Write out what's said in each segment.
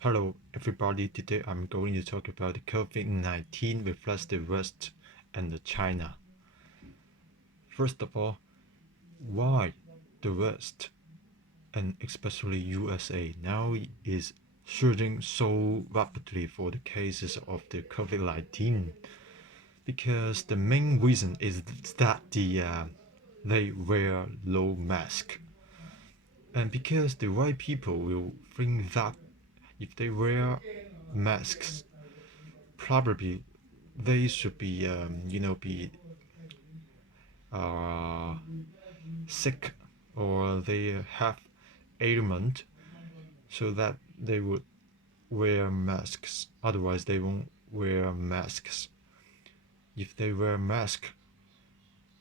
Hello everybody, today I'm going to talk about the COVID-19 reflects the West and the China. First of all, why the West and especially USA now is surging so rapidly for the cases of the COVID-19? Because the main reason is that they wear low mask. And because the white people will think that if they wear masks, probably they should be be uh, sick or they have ailment, so that they would wear masks. Otherwise they won't wear masks. If they wear mask,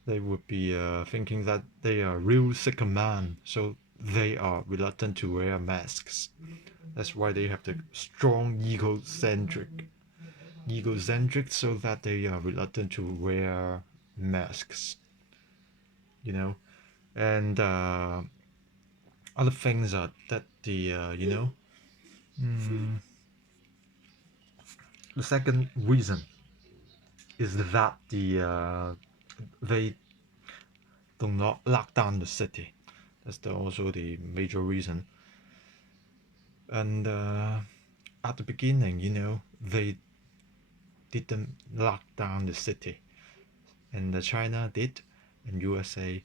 they would be thinking that they are real sick man, so they are reluctant to wear masks. That's why they have the strong egocentric, so that they are reluctant to wear masks, you know. And other things are that mm, the second reason is that they do not lock down the city. That's also the major reason. And at the beginning, they didn't lock down the city, and China did, and USA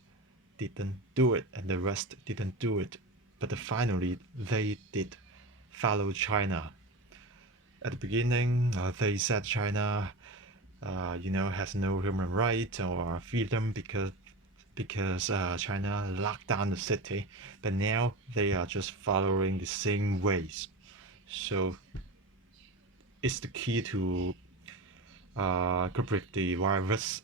didn't do it, and the rest didn't do it. But finally, they did follow China. At the beginning, they said China, has no human right or freedom because China locked down the city. But now they are just following the same ways. So it's the key to cope with the virus.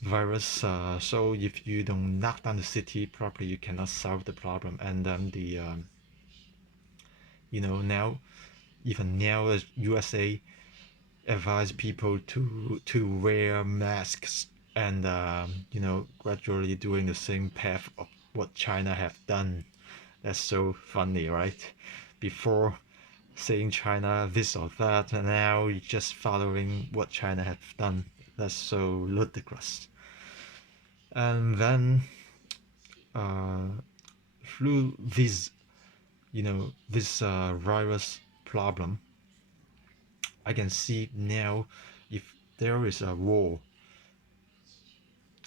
So if you don't knock down the city properly, you cannot solve the problem. And then now, even now, as USA advise people to wear masks and gradually doing the same path of what China have done. That's so funny, right? Before saying China this or that, and now you're just following what China have done. That's so ludicrous. And then uh, through this virus problem, I can see now if there is a war,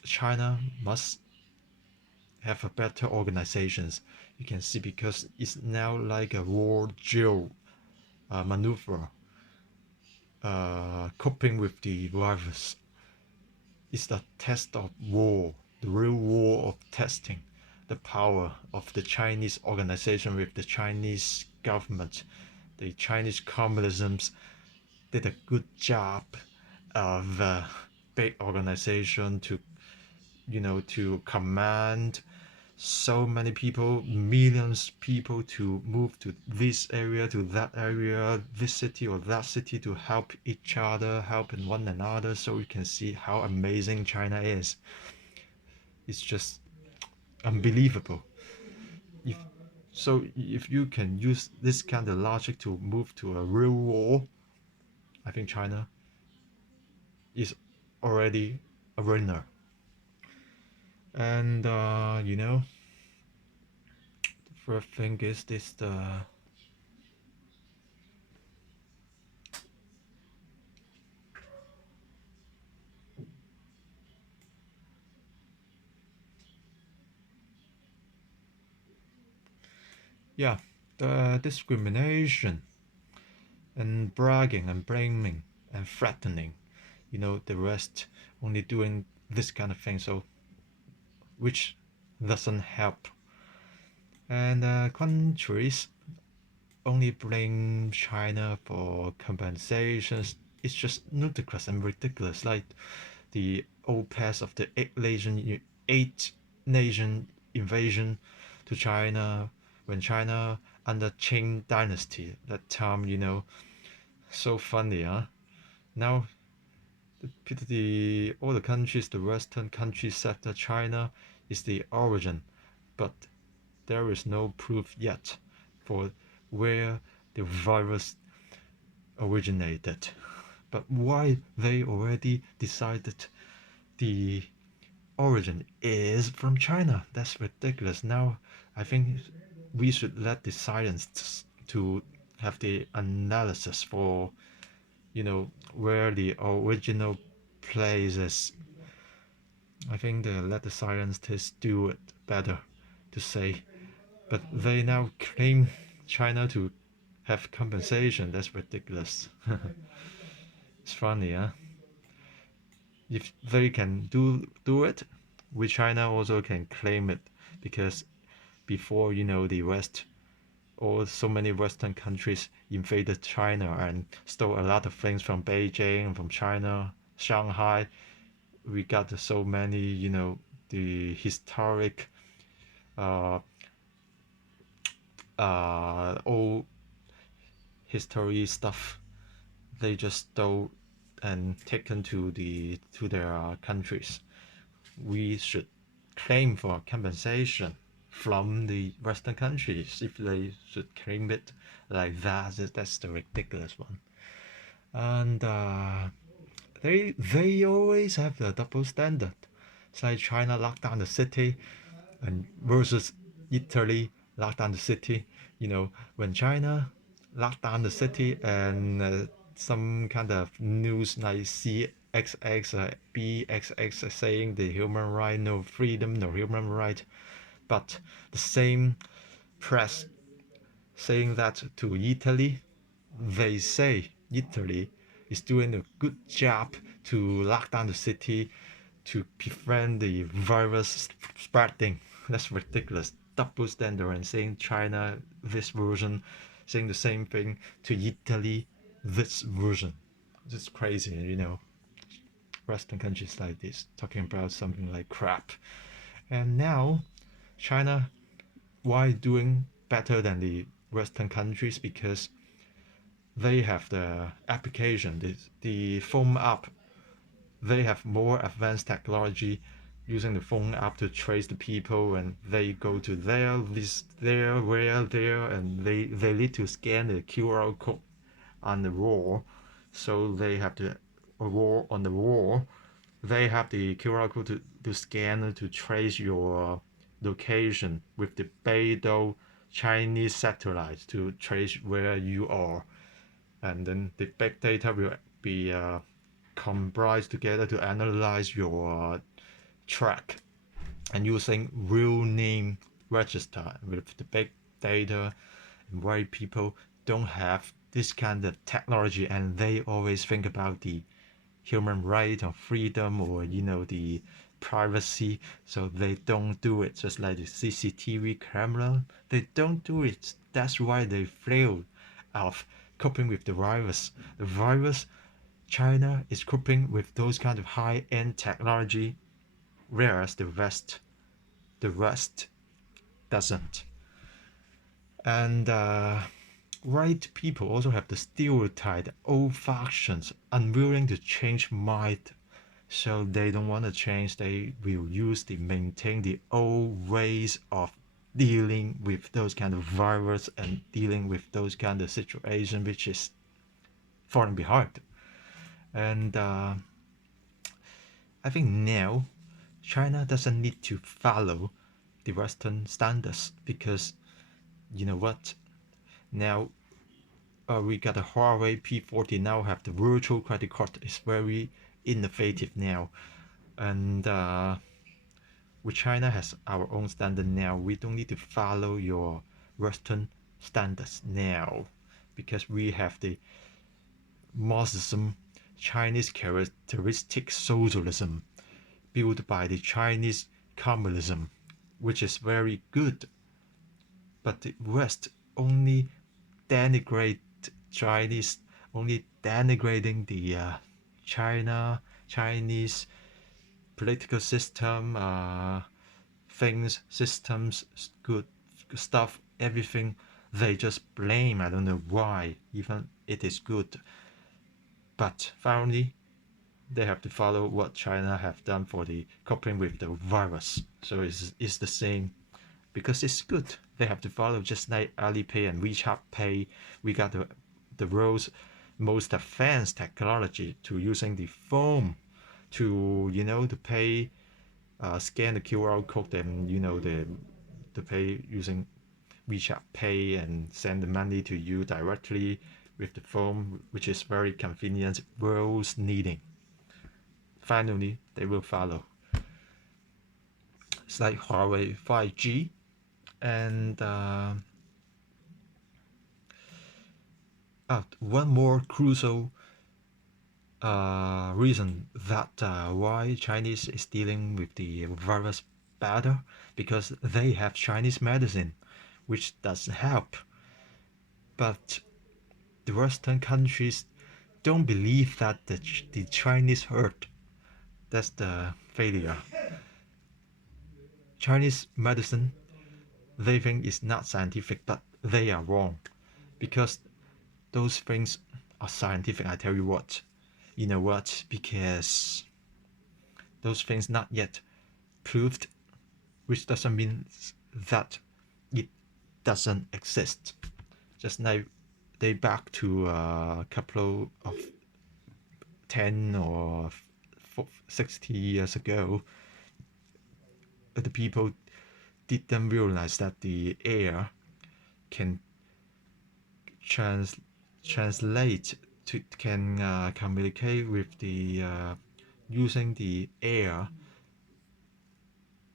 China must have a better organizations. You can see because it's now like a war drill maneuver, coping with the virus. It's the test of war, the real war of testing the power of the Chinese organization with the Chinese government. The Chinese communisms did a good job of big organization to command so many people, millions of people to move to this area, to that area, this city or that city to help each other, helping one another. So you can see how amazing China is. It's just unbelievable. If if you can use this kind of logic to move to a real war, I think China is already a winner. And the first thing is this the yeah, the discrimination and bragging and blaming and threatening. The rest only doing this kind of thing, so which doesn't help. And countries only blame China for compensations. It's just ludicrous and ridiculous. Like the old past of the eight nation invasion to China when China under Qing dynasty. That time, so funny, huh? Now all the countries, the Western countries said that China is the origin, but there is no proof yet for where the virus originated. But why they already decided the origin is from China? That's ridiculous. Now I think we should let the science to have the analysis for where the original place is. I think they let the scientists do it better to say. But they now claim China to have compensation. That's ridiculous. It's funny, huh? If they can do it, we China also can claim it, because before the West or so many Western countries invaded China and stole a lot of things from Beijing, from China, Shanghai. We got so many, the historic, uh, old history stuff. They just stole and taken to their countries. We should claim for compensation from the Western countries if they should claim it like that. That's the ridiculous one. And they always have the double standard. It's like China locked down the city and versus Italy locked down the city. When China locked down the city and some kind of news like CXX, BXX saying the human right, no freedom, no human right, but the same press saying that to Italy, they say Italy is doing a good job to lock down the city to prevent the virus spreading. That's ridiculous. Double standard, and saying China this version, saying the same thing to Italy this version. It's crazy. Western countries like this talking about something like crap. And now China, why doing better than the Western countries? Because they have the application, the phone app. They have more advanced technology using the phone app to trace the people, and they go to there, this, there, where, there, and they need to scan the QR code on the wall. So they have the wall on the wall. They have the QR code to scan to trace your location with the Beidou Chinese satellite to trace where you are. And then the big data will be combined together to analyze your track, and using real name register with the big data. And why people don't have this kind of technology, and they always think about the human right or freedom or the privacy, so they don't do it. Just like the CCTV camera, they don't do it. That's why they fail of coping with the virus. The virus, China is coping with those kind of high-end technology, whereas the rest doesn't. And right people also have the stereotype, old factions, unwilling to change mind. So they don't want to change. They will maintain the old ways of dealing with those kind of virus and dealing with those kind of situation, which is falling behind. And I think now China doesn't need to follow the Western standards, because you know what? Now we got a Huawei P40, now have the virtual credit card. It's very innovative now. And with China has our own standard now. We don't need to follow your Western standards now, because we have the Marxism, Chinese characteristic socialism, built by the Chinese communism, which is very good. But the West only denigrate Chinese, only denigrating the Chinese political system, systems, good stuff, everything. They just blame. I don't know why. Even it is good, but finally they have to follow what China have done for the coping with the virus. So it's the same, because it's good. they have to follow, just like Alipay and WeChat Pay. We got the world's most advanced technology to using the phone to to pay, scan the QR code and the pay using WeChat Pay and send the money to you directly with the phone, which is very convenient. World's needing. Finally, they will follow. It's like Huawei 5G, and one more crucial reason that why Chinese is dealing with the virus better, because they have Chinese medicine, which does help. But the Western countries don't believe that the Chinese hurt. That's the failure. Chinese medicine, they think is not scientific, but they are wrong, because those things are scientific. I tell you what, you know what? Because those things not yet proved, which doesn't mean that it doesn't exist. Just now, they back to a couple of 10 or 60 years ago, the people didn't realize that the air can translate to can communicate with the using the air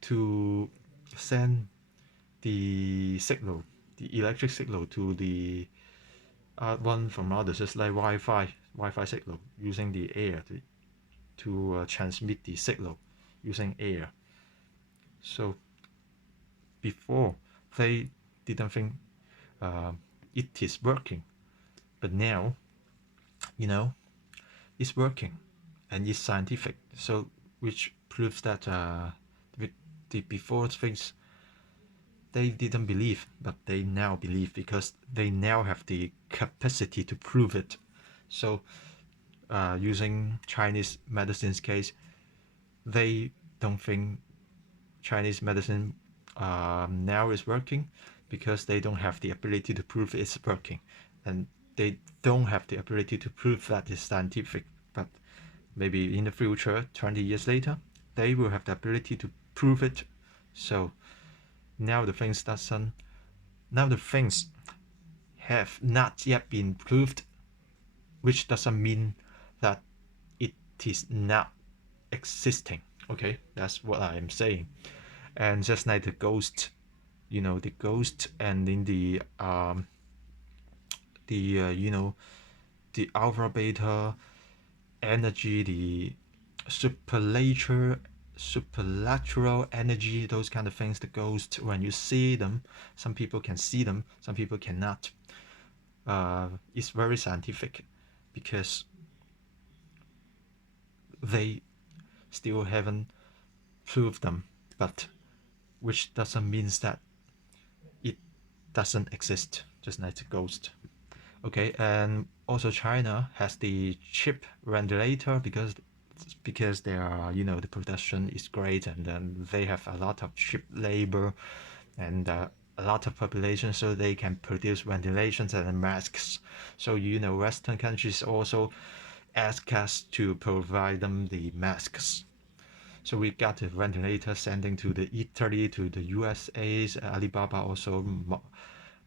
to send the signal, the electric signal to the one from others, just like Wi-Fi signal, using the air to transmit the signal using air. So before, they didn't think it is working, but now it's working and it's scientific. So which proves that with the before things, they didn't believe, but they now believe, because they now have the capacity to prove it. So using Chinese medicine's case, they don't think Chinese medicine now is working, because they don't have the ability to prove it's working, and they don't have the ability to prove that it's scientific. But maybe in the future, 20 years later, they will have the ability to prove it. So now the things have not yet been proved, which doesn't mean that it is not existing. Okay, that's what I am saying. And just like the ghost, the ghost, and in the the alpha beta energy, the superlateral energy, those kind of things, the ghost, when you see them, some people can see them, some people cannot. It's very scientific, because they still haven't proved them, but which doesn't mean that it doesn't exist, just like the ghost. Okay, and also China has the cheap ventilator, because they are, the production is great, and then they have a lot of cheap labor and a lot of population, so they can produce ventilations and masks. So Western countries also ask us to provide them the masks. So we got the ventilator sending to the Italy, to the USA. Alibaba also,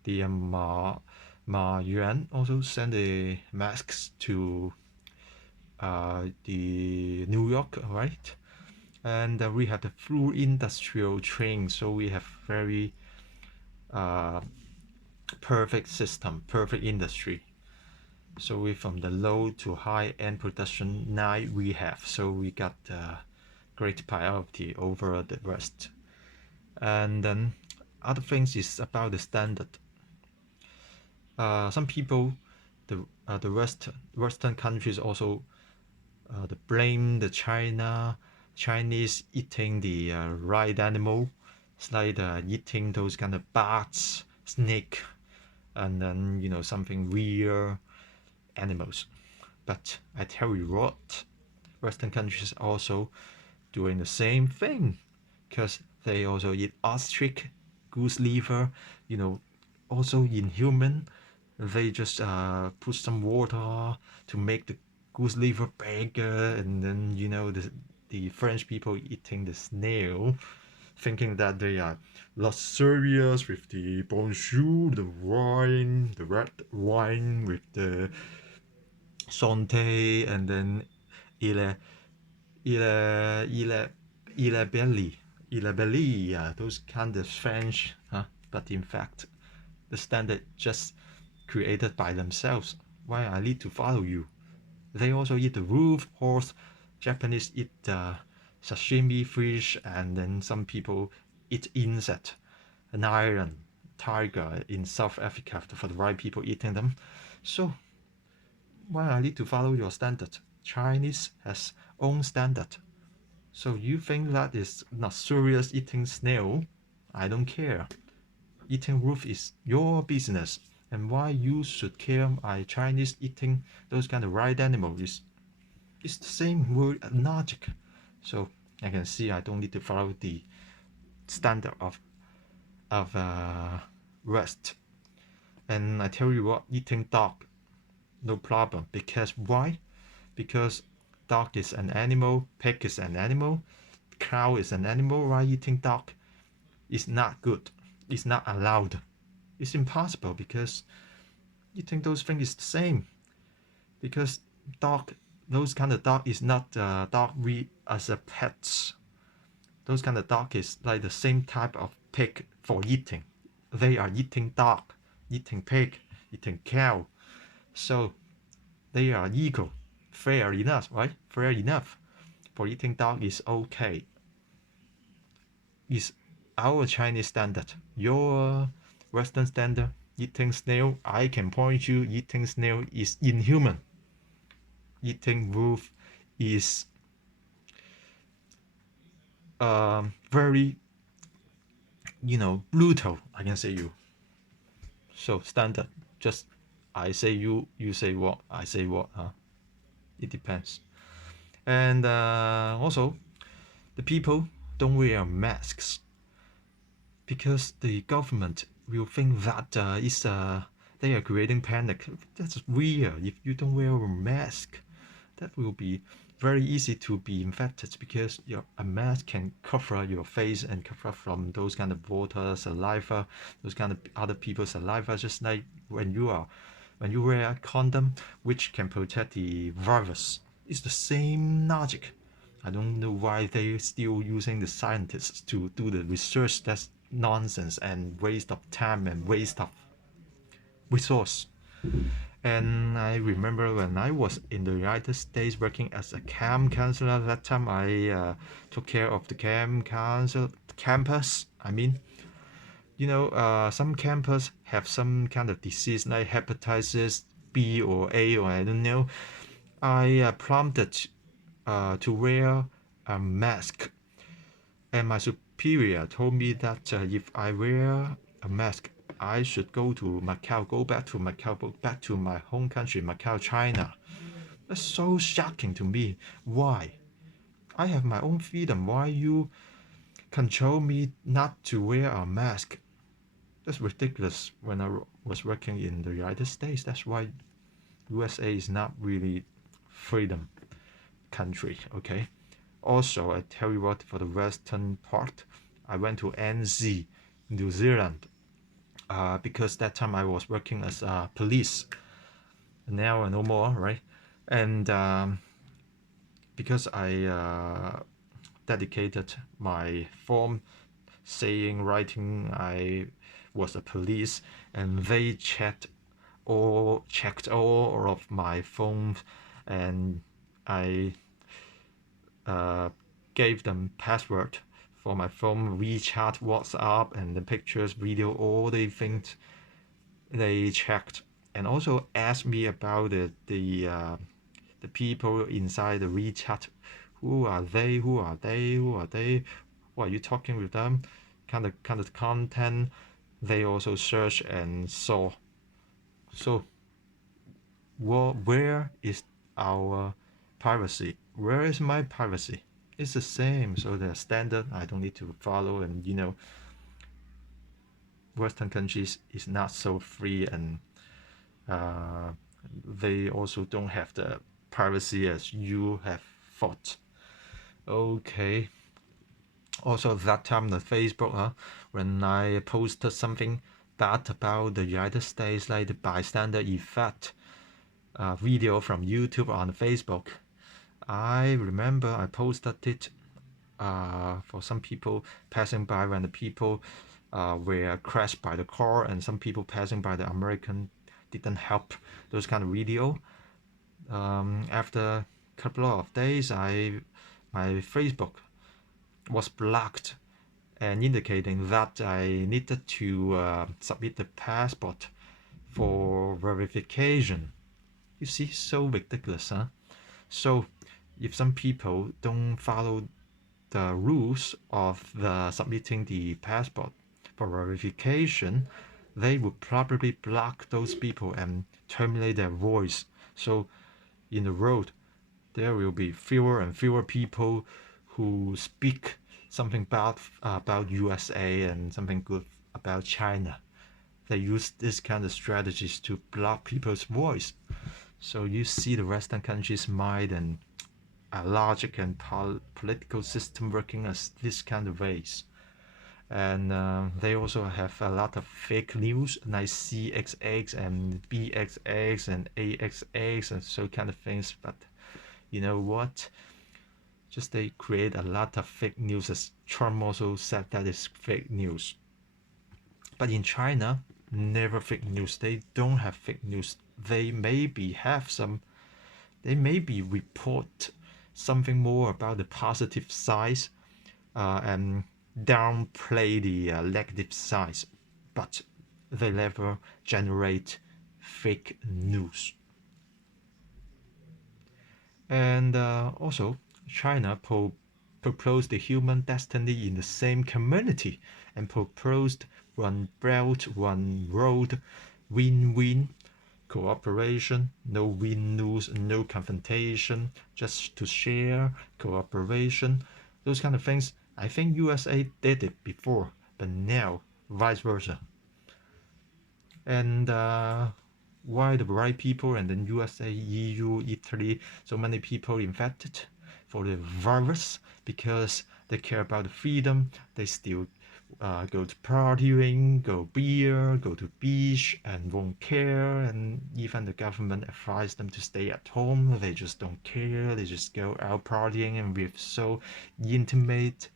the Ma Yuan also send the masks to the New York, right? And we have the full industrial chain, so we have very perfect system, perfect industry. So we, from the low to high end production, now we have. So we got great priority over the rest. And then other things is about the standard. Some people, the Western countries also blame the Chinese eating the wild animal. It's like eating those kind of bats, snake, and then something weird animals. But I tell you what, Western countries also doing the same thing, because they also eat ostrich, goose liver, also inhuman. They just put some water to make the goose liver bigger, and then the French people eating the snail, thinking that they are luxurious with the bonjour, the wine, the red wine with the Santé, and then il est, il est, il est, il est belly, yeah, those kind of French, huh? But in fact, the standard just created by themselves. Why I need to follow you? They also eat the wolf, horse. Japanese eat sashimi fish, and then some people eat insect, an iron, tiger in South Africa for the white people eating them. So why I need to follow your standard? Chinese has own standard. So you think that is luxurious eating snail? I don't care. Eating wolf is your business. And why you should care my Chinese eating those kind of wild animals is it's the same word logic. So I can see I don't need to follow the standard of West. And I tell you what, eating dog, no problem. Because why? Because dog is an animal, pig is an animal, cow is an animal. Why eating dog is not good? It's not allowed. It's impossible because eating those things is the same. Because dog, those kind of dog is not dog we as a pets. Those kind of dog is like the same type of pig for eating. They are eating dog, eating pig, eating cow. So they are equal. Fair enough, right? Fair enough. For eating dog is okay. Is our Chinese standard. Your Western standard, eating snail, I can point you, eating snail is inhuman. Eating wolf is very, brutal, I can say you. So standard, just I say you say what, I say what. It depends. And also, the people don't wear masks because the government will think that they are creating panic. That's weird. If you don't wear a mask, that will be very easy to be infected because a mask can cover your face and cover from those kind of water, saliva, those kind of other people's saliva. Just like when you wear a condom, which can protect the virus. It's the same logic. I don't know why they're still using the scientists to do the research. That's nonsense and waste of time and waste of resource. And I remember when I was in the United States working as a camp counselor, that time I took care of the campus. I mean, some campus have some kind of disease like hepatitis B or A or I don't know. I prompted to wear a mask, and my superior told me that if I wear a mask, I should go back to Macau, go back to my home country, Macau, China. That's so shocking to me. Why? I have my own freedom. Why you control me not to wear a mask? That's ridiculous. When I was working in the United States, that's why USA is not really freedom country. Okay. Also, I tell you what, for the western part, I went to NZ, New Zealand, because that time I was working as a police. Now no more, right? And because I dedicated my form saying, writing, I was a police, and they checked all of my phone, and I gave them password for my phone, WeChat, WhatsApp, and the pictures, video, all the things they checked, and also asked me about the people inside the WeChat. Who are they? Who are they? Who are they? Who are you talking with them? Kind of content they also search and saw. So, where is our privacy? Where is my privacy? It's the same. So the standard I don't need to follow, and Western countries is not so free, and they also don't have the privacy as you have thought. Okay. Also, that time the Facebook, when I posted something bad about the United States, like the bystander effect video from YouTube on Facebook, I remember I posted it for some people passing by when the people were crashed by the car, and some people passing by the American didn't help, those kind of video. After a couple of days, my Facebook was blocked and indicating that I needed to submit the passport for verification. You see, so ridiculous, huh? So if some people don't follow the rules of submitting the passport for verification, they would probably block those people and terminate their voice. So in the road, there will be fewer and fewer people who speak something bad about USA and something good about China. They use this kind of strategies to block people's voice. So you see the Western countries' mind and logic and political system working as this kind of ways. And they also have a lot of fake news like CXX and BXX and AXX and so kind of things. But you know what? Just they create a lot of fake news, as Trump also said that is fake news. But in China, never fake news. They don't have fake news. They maybe have some. They maybe report something more about the positive sides and downplay the negative sides, but they never generate fake news. And also, China proposed the human destiny in the same community and proposed one belt, one road, win-win cooperation, no win-lose, no confrontation, just to share, cooperation, those kind of things. I think USA did it before, but now vice versa. And why the right people and then USA, EU, Italy, so many people infected for the virus? Because they care about the freedom. They still go to partying, go beer, go to beach, and won't care. And even the government advised them to stay at home. They just don't care. They just go out partying and with so intimate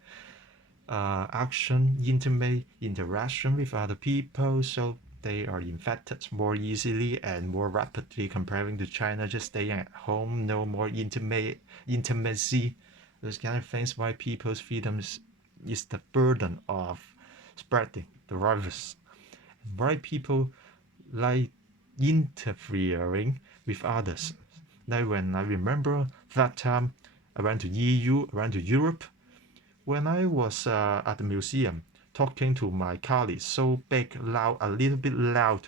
action, intimate interaction with other people. So they are infected more easily and more rapidly comparing to China, just staying at home, no more intimacy, those kind of things. Why people's freedoms is the burden of spreading the virus. And why people like interfering with others. Now when I remember that time I went to EU, I went to Europe, when I was at the museum talking to my colleagues, so big, loud, a little bit loud,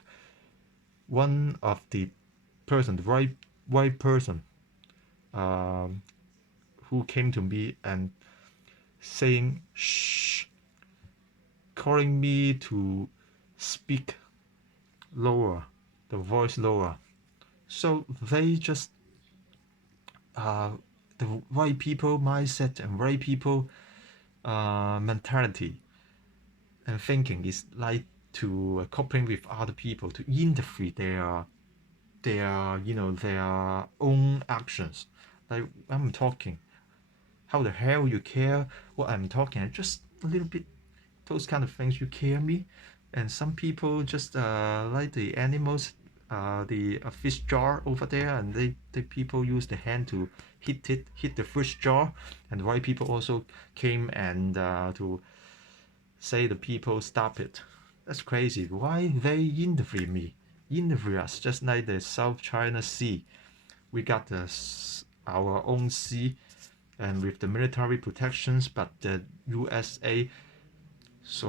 one of the person, the white person, who came to me and saying shh, calling me to speak lower, the voice lower. So they just the white people mindset and white people mentality and thinking is like to coping with other people, to interfere their own actions. Like I'm talking, how the hell you care what I'm talking? Just a little bit, those kind of things you care me. And some people just like the animals, the fish jar over there, and the people use the hand to hit the fish jar, and white people also came and to say the people stop it. That's crazy. Why they interfere us? Just like the South China Sea, we got our own sea, and with the military protections, but the USA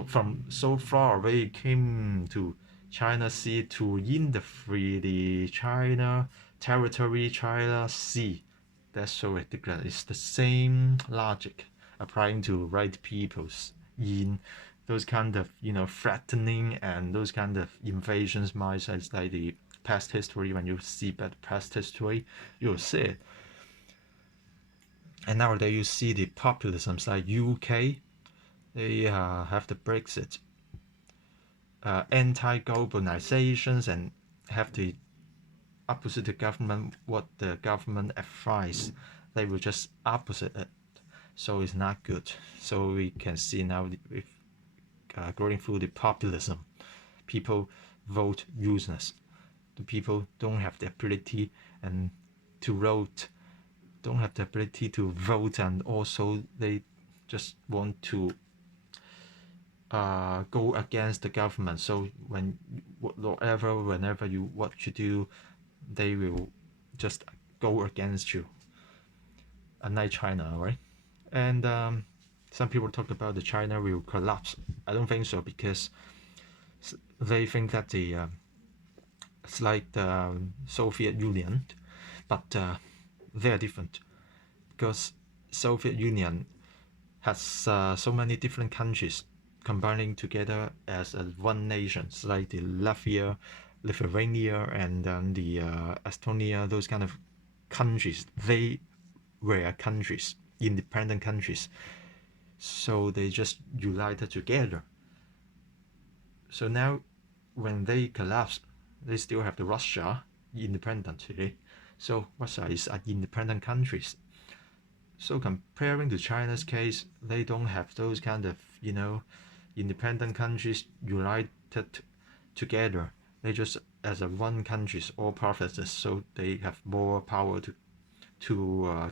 from so far away came to China Sea to interfere the China territory, China Sea. That's so ridiculous. It's the same logic applying to right peoples in those kind of threatening and those kind of invasions mindsets, like the past history. When you see that past history, you'll see it. And nowadays you see the populisms like UK, they have the Brexit, anti-globalizations, and have the opposite the government, what the government advise, they will just opposite it. So it's not good. So we can see now with going through the populism, people vote useless. The people don't have the ability and to vote, don't have the ability to vote, and also they just want to go against the government. So whenever you what you do, they will just go against you. Unlike China, right? And some people talk about the China will collapse. I don't think so, because they think that it's like the Soviet Union, but they are different, because Soviet Union has so many different countries combining together as one nation. It's like the Latvia, Lithuania, and then the Estonia. Those kind of countries, they were countries, independent countries. So they just united together. So now, when they collapse, they still have the Russia independently. So Russia is an independent countries. So comparing to China's case, they don't have those kind of independent countries united together. They just as a one countries, all provinces. So they have more power to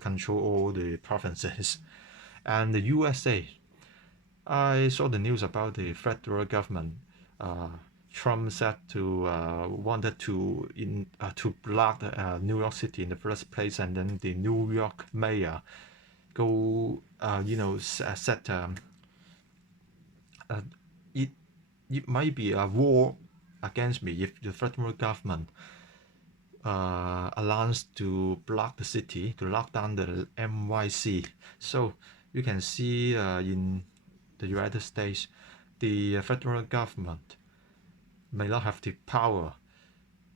control all the provinces. And the USA, I saw the news about the federal government. Trump said to wanted to block New York City in the first place, and then the New York mayor go said it might be a war against me if the federal government allows to block the city, to lock down the NYC. So you can see in the United States, the federal government may not have the power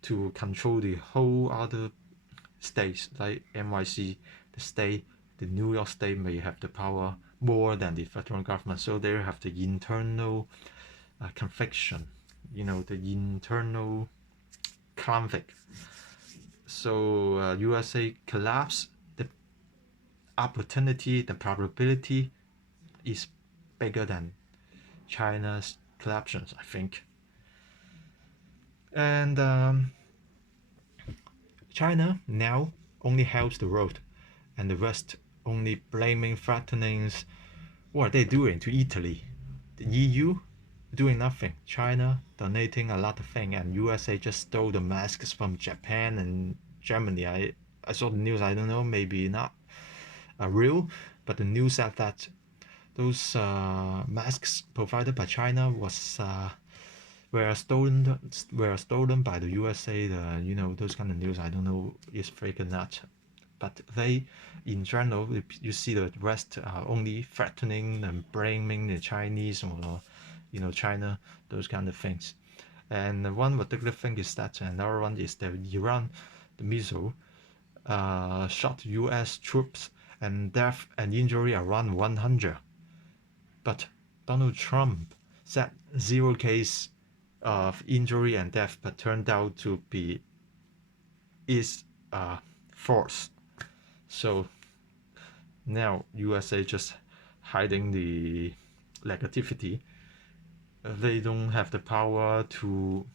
to control the whole other states, like NYC, the state, the New York State may have the power more than the federal government. So they have the internal confliction, the internal conflict. So USA collapse, the opportunity, the probability is bigger than China's collapses, I think. And China now only helps the world, and the West only blaming, threatenings. What are they doing to Italy? The EU doing nothing. China donating a lot of things, and USA just stole the masks from Japan and Germany. I saw the news. I don't know, maybe not real, but the news said that those masks provided by China were stolen by the USA. Those kind of news. I don't know is fake or not, but they, in general, you see the West only threatening and blaming the Chinese or China, those kind of things. And one particular thing is that another one is that Iran, the missile, shot U.S. troops, and death and injury around 100. But Donald Trump said 0 case of injury and death, but turned out to be is false. So now USA just hiding the negativity. They don't have the power to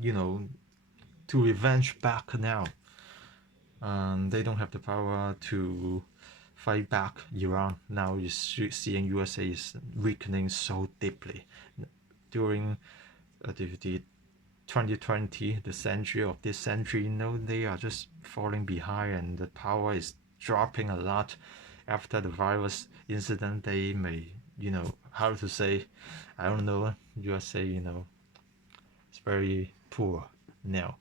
to revenge back now. They don't have the power to fight back Iran. Now you're seeing USA is weakening so deeply. During the 2020, the century of this century, they are just falling behind, and the power is dropping a lot. After the virus incident, they may, how to say, I don't know, USA, it's very poor now.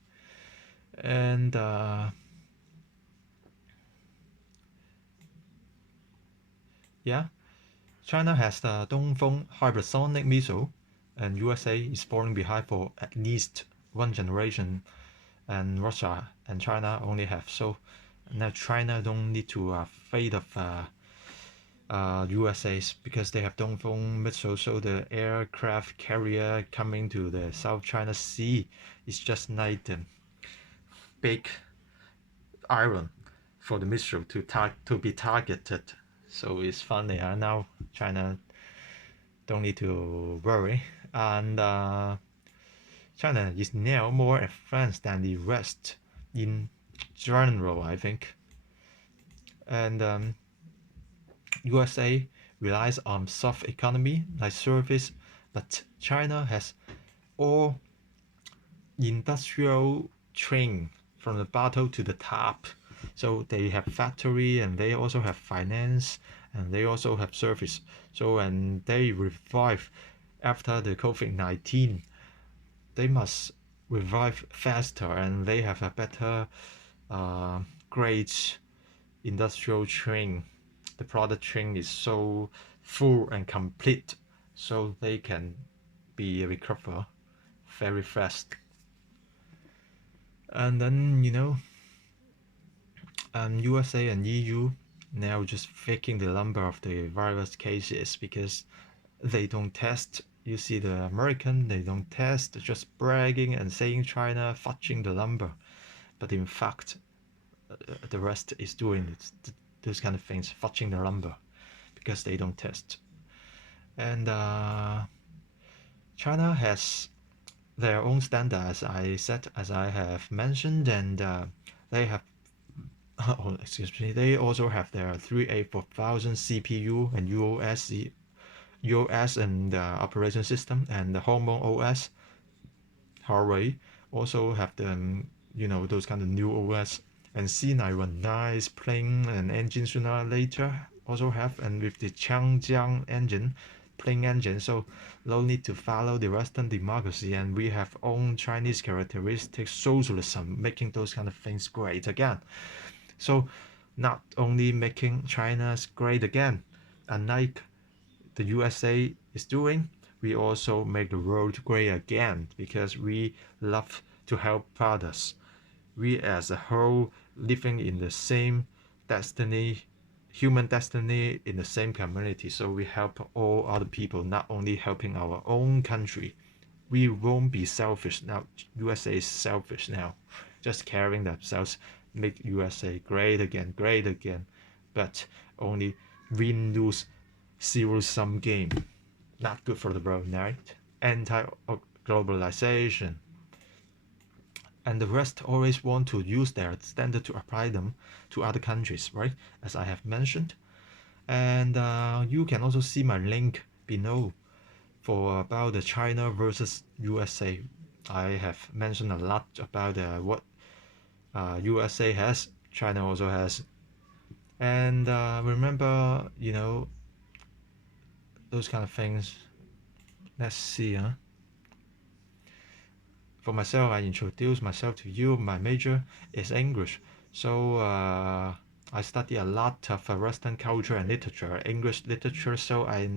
And yeah, China has the Dongfeng hypersonic missile, and USA is falling behind for at least one generation, and Russia and China only have. So now China don't need to afraid of USA's because they have Dongfeng missile, so the aircraft carrier coming to the South China Sea is just like the big iron for the missile to be targeted. So it's funny. Now China don't need to worry, and China is now more advanced than the West in general, I think, and USA relies on soft economy like service, but China has all industrial train from the bottom to the top. So they have factory and they also have finance and they also have service. So and they revive after the COVID-19. They must revive faster and they have a better great industrial train. The product train is so full and complete, so they can be recover very fast. And then USA and EU now just faking the number of the virus cases because they don't test. You see the American, they don't test, just bragging and saying China fudging the number, but in fact the rest is doing those kind of things, fudging the number because they don't test. And China has their own standards, as I have mentioned, and they have they also have their 3A4000 CPU and UOS and operation system, and the Hormone OS. Huawei also have the those kind of new OS, and C919 plane and engine sooner or later also have, and with the Changjiang engine plane engine, so no need to follow the Western democracy, and we have own Chinese characteristics, socialism, making those kind of things great again. So not only making China great again, unlike the USA is doing, we also make the world great again because we love to help others. We as a whole living in the same destiny, human destiny in the same community. So we help all other people, not only helping our own country. We won't be selfish now. USA is selfish now, just carrying themselves, make USA great again, but only win lose zero sum game. Not good for the world, right? Anti-globalization. And the rest always want to use their standard to apply them to other countries, right? As I have mentioned. And you can also see my link below for about the China versus USA. I have mentioned a lot about what USA has, China also has. And remember, those kind of things. Let's see. For myself, I introduce myself to you. My major is English. So I study a lot of Western culture and literature, English literature. So I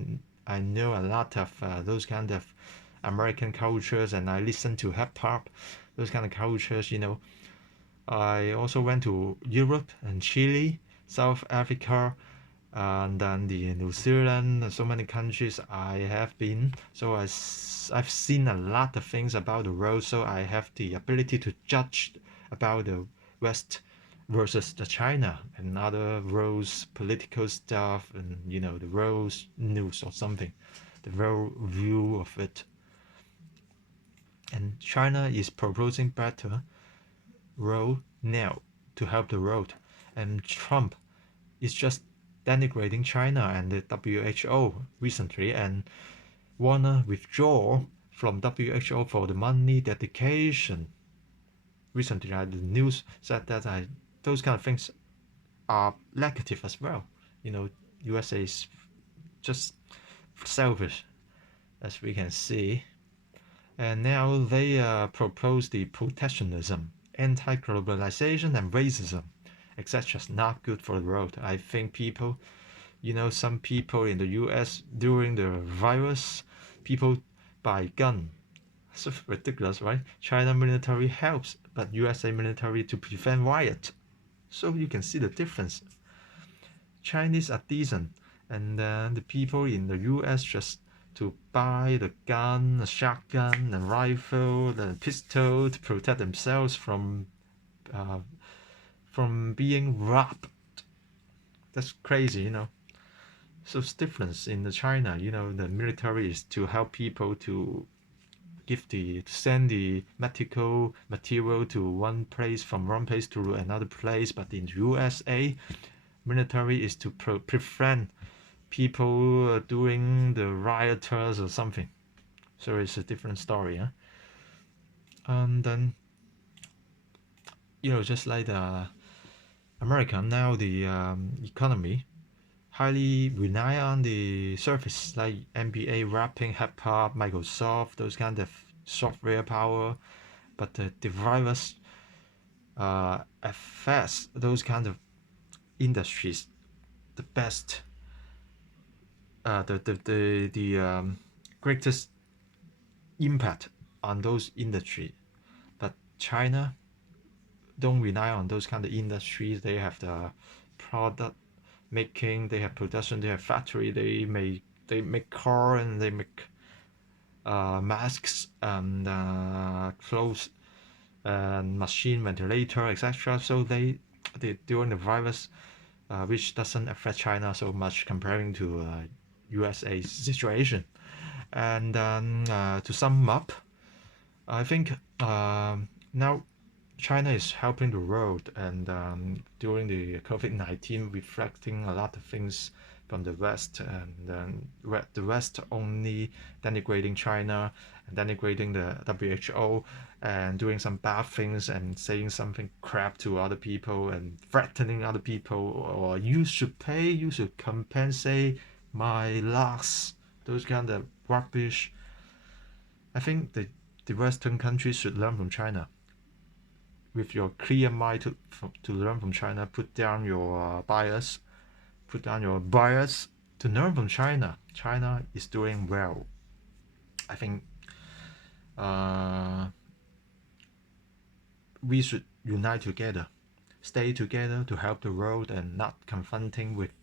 know a lot of those kind of American cultures, and I listen to hip hop, those kind of cultures. I also went to Europe and Chile, South Africa, and then the New Zealand, so many countries I have been. So I've seen a lot of things about the world, so I have the ability to judge about the West versus the China and other world's political stuff, and the world's news or something, the world view of it. And China is proposing better world now to help the world, and Trump is just denigrating China and the WHO recently, and wanna withdraw from WHO for the money dedication. Recently, the news said that those kind of things are negative as well. USA is just selfish, as we can see. And now they propose the protectionism, anti-globalization, and racism, etc. Not good for the world. I think people You know, some people in the US during the virus, people buy gun. So ridiculous, right? China military helps, but USA military to prevent riot. So you can see the difference. Chinese are decent, and then the people in the US just to buy the gun, a shotgun, a rifle, a pistol to protect themselves from being robbed. That's crazy, you know. So it's difference in the China, you know, the military is to help people to to send the medical material to one place from one place to another place, but in USA, military is to prevent people doing the rioters or something. So it's a different story, huh? And then, you know, just like the America now, the economy highly rely on the service like NBA, rapping, hip hop, Microsoft, those kind of software power. But the virus affects those kind of industries the best, the greatest impact on those industry. But China don't rely on those kind of industries. They have the product making, they have production, they have factory, they make car and they make masks and clothes and machine ventilator, etc. So they during the virus, which doesn't affect China so much comparing to USA's situation. And to sum up, I think now China is helping the world, and during the COVID-19, reflecting a lot of things from the West, and the West only denigrating China and denigrating the WHO, and doing some bad things and saying something crap to other people and threatening other people, or you should pay, you should compensate my loss, those kind of rubbish. I think the Western countries should learn from China with your clear mind to learn from China. Put down your bias, to learn from China. China is doing well. I think uh, we should unite together, stay together to help the world and not confronting with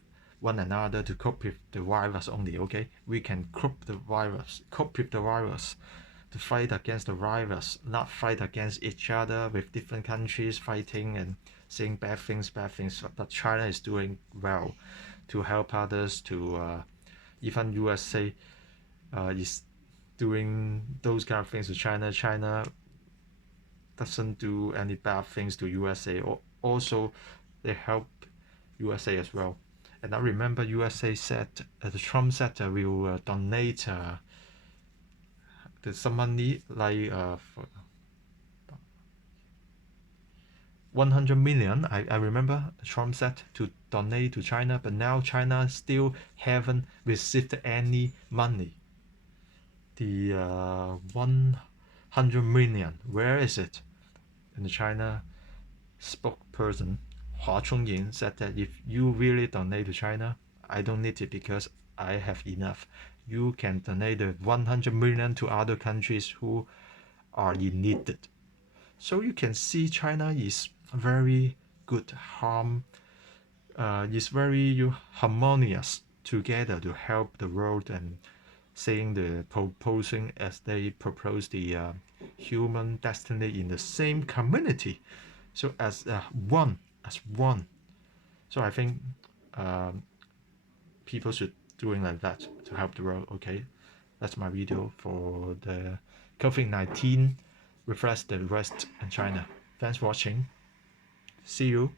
one another to cope with the virus only. Okay, we can cope with the virus, to fight against the virus, not fight against each other with different countries fighting and saying bad things. But China is doing well to help others. To even USA is doing those kind of things to China. China doesn't do any bad things to USA. Also, they help USA as well. And I remember USA said, the Trump said will donate some money like for 100 million. I remember Trump said to donate to China, but now China still haven't received any money. The 100 million, where is it? And the China spokesperson Hua Chongyin said that if you really donate to China, I don't need it because I have enough. You can donate the 100 million to other countries who are in need. So you can see China is very good, is very harmonious together to help the world, and saying the proposing as they propose the human destiny in the same community. So as one. So I think people should doing like that to help the world. Okay, that's my video for the COVID-19 reflects the West and China. Thanks for watching. See you.